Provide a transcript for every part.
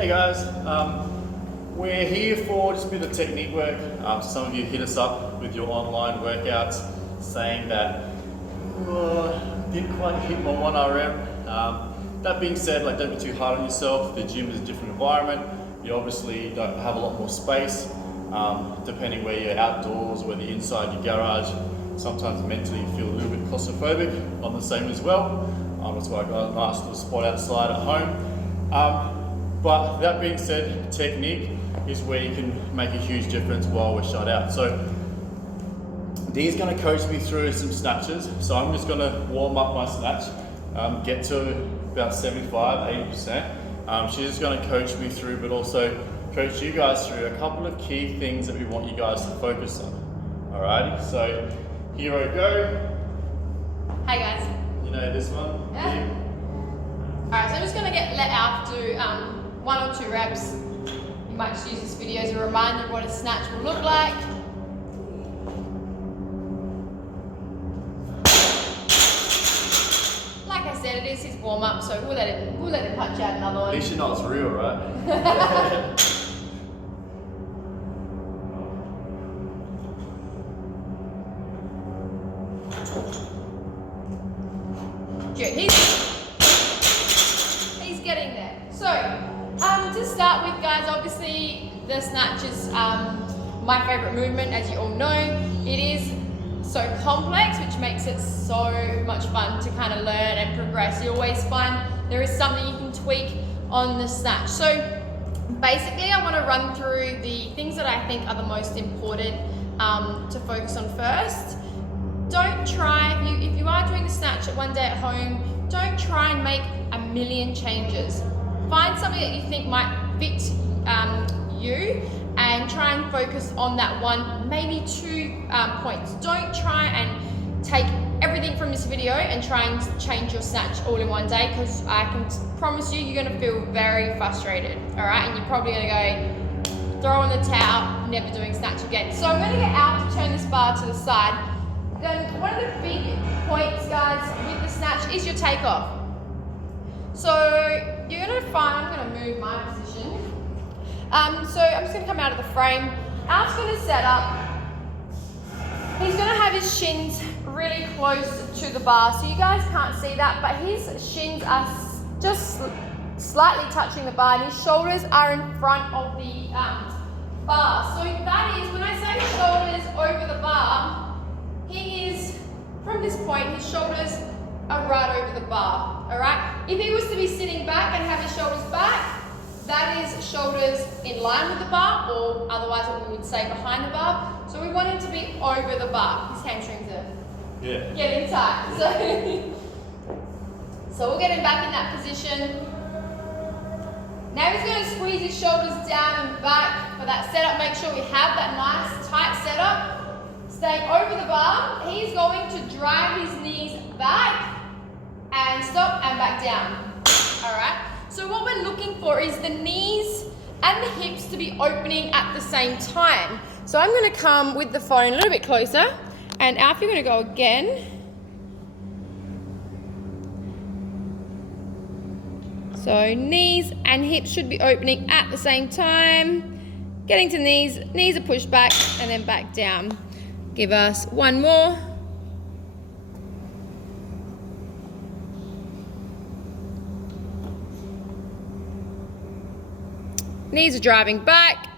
Hey guys, we're here for just a bit of technique work. Some of you hit us up with your online workouts saying that didn't quite hit my 1RM. That being said, don't be too hard on yourself. The gym is a different environment. You obviously don't have a lot more space, depending where you're outdoors or whether you're inside your garage. Sometimes mentally you feel a little bit claustrophobic. I'm the same as well. That's why I got a nice little spot outside at home. But that being said, technique is where you can make a huge difference while we're shut out. So Dee's going to coach me through some snatches. So I'm just going to warm up my snatch, get to about 75–80%. She's just going to coach me through, but also coach you guys through a couple of key things that we want you guys to focus on. Alrighty, so here I go. Hey guys. You know this one? Yeah. Alright, so I'm just going to let Alf do 1 or 2 reps. You might just use this video as a reminder of what a snatch will look like. Like I said, it is his warm up, so we'll let him punch out another one. At least you know it's real, right? Good. He's getting there. So, to start with, guys, obviously the snatch is my favorite movement, as you all know. It is so complex, which makes it so much fun to kind of learn and progress. You always find there is something you can tweak on the snatch. So, basically, I want to run through the things that I think are the most important to focus on first. Don't try, if you are doing the snatch at one day at home, don't try and make a million changes. Find something that you think might fit you and try and focus on that one, maybe 2 points. Don't try and take everything from this video and try and change your snatch all in one day, because I can promise you, you're gonna feel very frustrated, all right? And you're probably gonna go, throw in the towel, never doing snatch again. So I'm gonna get out to turn this bar to the side. Then one of the big points, guys, with the snatch is your takeoff. So you're gonna find, I'm gonna move my position. So I'm just gonna come out of the frame. Alf's gonna set up. He's gonna have his shins really close to the bar. So you guys can't see that, but his shins are just slightly touching the bar, and his shoulders are in front of the bar. So that is, when I say shoulders over the bar, he is, from this point, his shoulders are right over the bar, all right? If he was to be sitting back and have his shoulders back, that is shoulders in line with the bar, or otherwise what we would say behind the bar. So we want him to be over the bar. His hamstrings are getting tight. So we'll get him back in that position. Now he's going to squeeze his shoulders down and back for that setup. Make sure we have that nice tight setup. Staying over the bar, he's going to drive his knees back and stop and back down. All right, so what we're looking for is the knees and the hips to be opening at the same time. So I'm going to come with the phone a little bit closer, and Alf, you're going to go again. So knees and hips should be opening at the same time. Getting to knees are pushed back and then back down. Give us one more. Knees are driving back,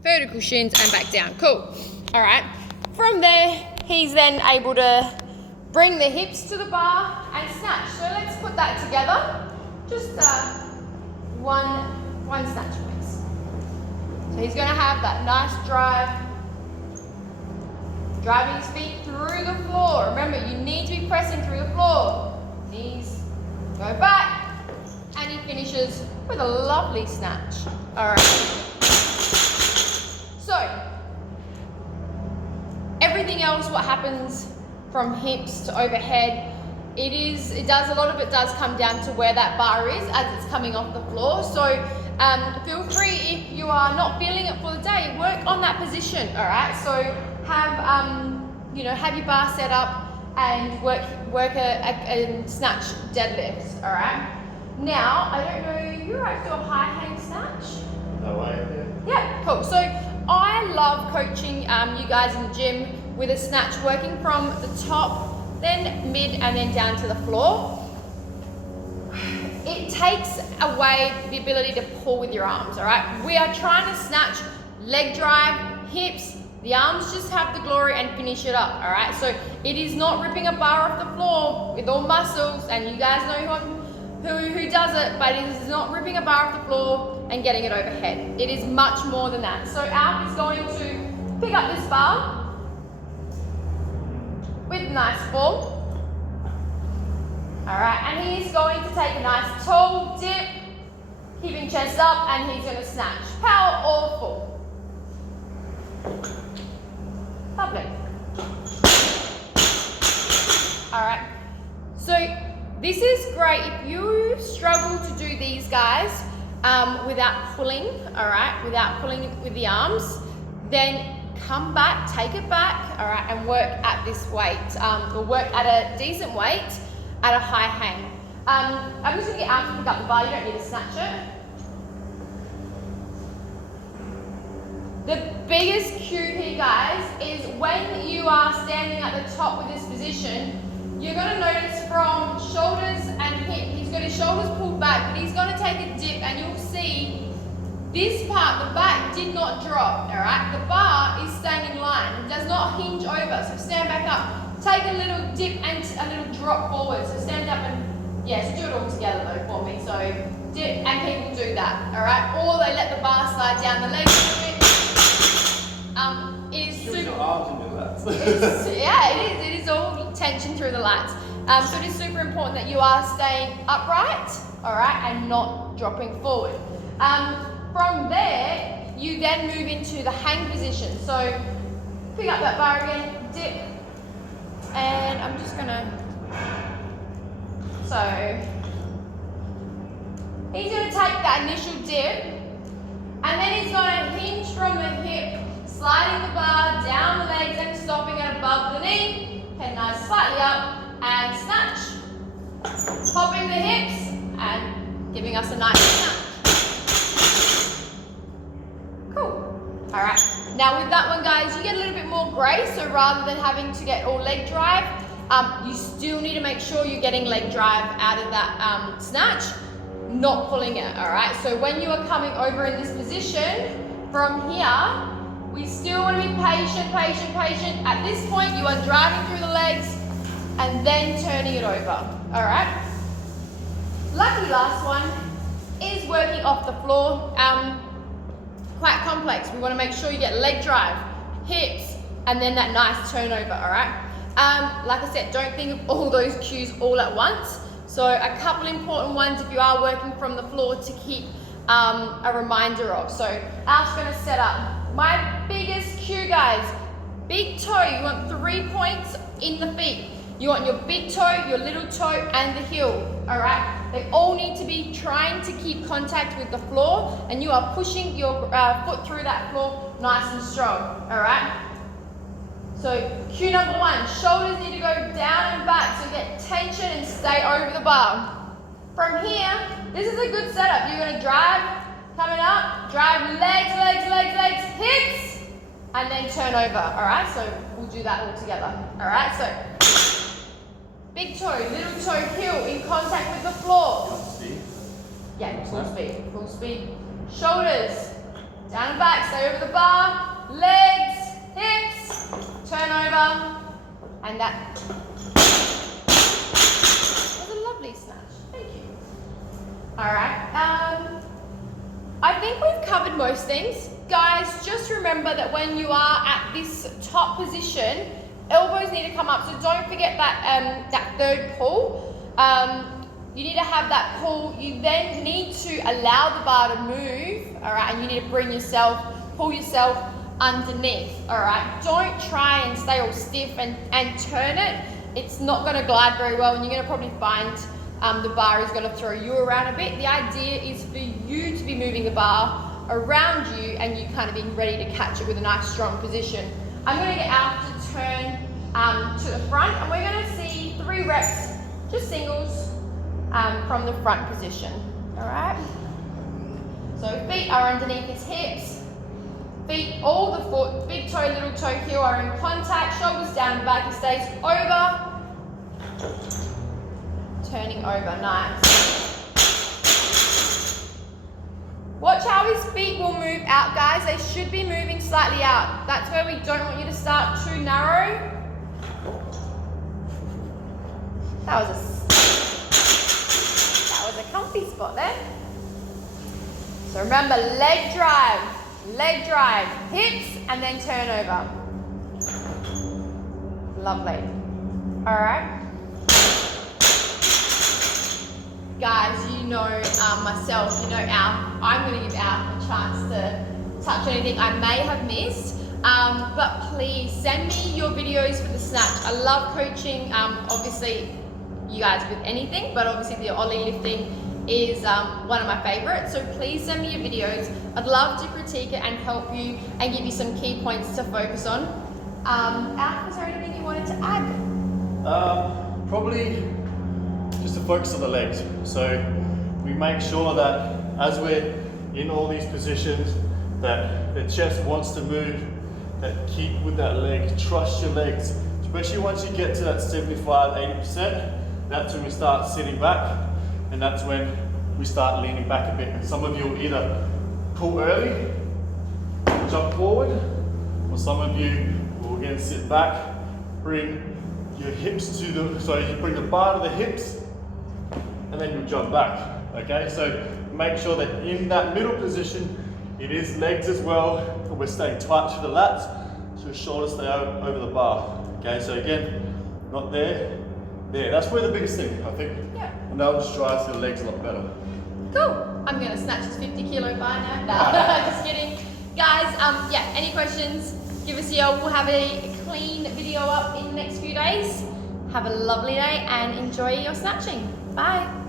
vertical shins and back down. Cool. All right. From there, he's then able to bring the hips to the bar and snatch. So let's put that together. Just one snatch, please. So he's going to have that nice drive. Driving his feet through the floor. Remember, you need to be pressing through the floor. Knees go back, and he finishes with a lovely snatch. All right. So, everything else, what happens from hips to overhead, a lot of it does come down to where that bar is as it's coming off the floor. So, feel free, if you are not feeling it for the day, work on that position. All right. So, have your bar set up and work a snatch deadlifts, all right? Now, I don't know, you're right to do a high hang snatch? No way, yeah. Yeah, cool. So I love coaching you guys in the gym with a snatch, working from the top, then mid, and then down to the floor. It takes away the ability to pull with your arms, all right? We are trying to snatch, leg drive, hips. The arms just have the glory and finish it up, all right? So it is not ripping a bar off the floor with all muscles, and you guys know who does it, but it is not ripping a bar off the floor and getting it overhead. It is much more than that. So Alf is going to pick up this bar with nice form. All right, and he's going to take a nice tall dip, keeping chest up, and he's going to snatch. Power or full. Lovely. All right, so this is great if you struggle to do these guys without pulling, all right, without pulling with the arms, then come back, take it back, all right, and work at this weight, or work at a decent weight at a high hang. I'm just going to get out to pick up the bar, you don't need to snatch it. The biggest cue here, guys, is when you are standing at the top with this position, you're going to notice from shoulders and hip, he's got his shoulders pulled back, but he's going to take a dip, and you'll see this part, the back did not drop, all right? The bar is staying in line. It does not hinge over, so stand back up. Take a little dip and a little drop forward. So stand up and, yes, do it all together though for me. So dip, and people do that, all right? Or they let the bar slide down the legs a bit. It is super. Your arms and your lats. Yeah, it is all tension through the lats. So it is super important that you are staying upright, all right, and not dropping forward. From there, you then move into the hang position. So pick up that bar again, dip, and I'm just gonna, so he's gonna take that initial dip, and then he's gonna hinge from the hip, sliding the bar down the legs and stopping it above the knee, head nice slightly up, and snatch. Popping the hips, and giving us a nice snatch. Cool. All right. Now with that one, guys, you get a little bit more grace. So rather than having to get all leg drive, you still need to make sure you're getting leg drive out of that snatch, not pulling it. All right. So when you are coming over in this position, from here, we still want to be patient, patient, patient. At this point, you are driving through the legs and then turning it over. All right. Lucky last one is working off the floor. Quite complex. We want to make sure you get leg drive, hips, and then that nice turnover, all right? Like I said, don't think of all those cues all at once. So a couple important ones if you are working from the floor to keep a reminder of. So Alf's going to set up. My biggest cue, guys, big toe. You want 3 points in the feet. You want your big toe, your little toe, and the heel, all right? They all need to be trying to keep contact with the floor, and you are pushing your foot through that floor nice and strong, all right? So cue number one, shoulders need to go down and back, so get tension and stay over the bar. From here, this is a good setup. You're gonna drive, coming up, drive legs, legs, legs, legs, hips, and then turn over, all right? So we'll do that all together, all right? So big toe, little toe, heel in contact with the floor. Speed. Yeah, full speed, full speed. Shoulders, down and back, stay over the bar, legs, hips, turn over, and that was a lovely snatch. Thank you. All right, I think we've covered most things. Guys, just remember that when you are at this top position, elbows need to come up, so don't forget that that third pull. You need to have that pull. You then need to allow the bar to move, all right, and you need to bring yourself, pull yourself underneath, all right. Don't try and stay all stiff and turn it. It's not going to glide very well, and you're going to probably find the bar is going to throw you around a bit. The idea is for you to be moving the bar around you and you kind of being ready to catch it with a nice strong position. I'm going to get out to turn to the front, and we're going to see 3 reps, just singles, from the front position. All right. So feet are underneath his hips. Feet, all the foot, big toe, little toe heel are in contact. Shoulders down, back. He stays over. Turning over, nice. Watch how his feet will move out, guys. They should be moving slightly out. That's where we don't want you to start too narrow. That was a comfy spot there. So remember, leg drive, hips, and then turn over. Lovely. All right. Guys, you know myself, you know I'm going to give Al a chance to touch anything I may have missed. But please send me your videos for the snatch. I love coaching, obviously, you guys with anything, but obviously the Ollie lifting is one of my favorites. So please send me your videos. I'd love to critique it and help you and give you some key points to focus on. Al, is there anything you wanted to add? Probably just to focus on the legs. So we make sure that as we're in all these positions, that the chest wants to move, that keep with that leg, trust your legs, especially once you get to that 75-80%, that's when we start sitting back, and that's when we start leaning back a bit. And some of you will either pull early, jump forward, or some of you will again sit back, bring your hips to the, so you bring the bar to the hips, and then you'll jump back, okay? So make sure that in that middle position, it is legs as well, but we're staying tight to the lats, so your shoulders stay over the bar, okay? So again, not there, there. That's probably the biggest thing, I think. Yeah. And that'll just drive the legs a lot better. Cool. I'm gonna snatch this 50-kilo bar now. No, just kidding. Guys, yeah, any questions, give us a yell. We'll have a clean video up in the next few days. Have a lovely day and enjoy your snatching. Bye.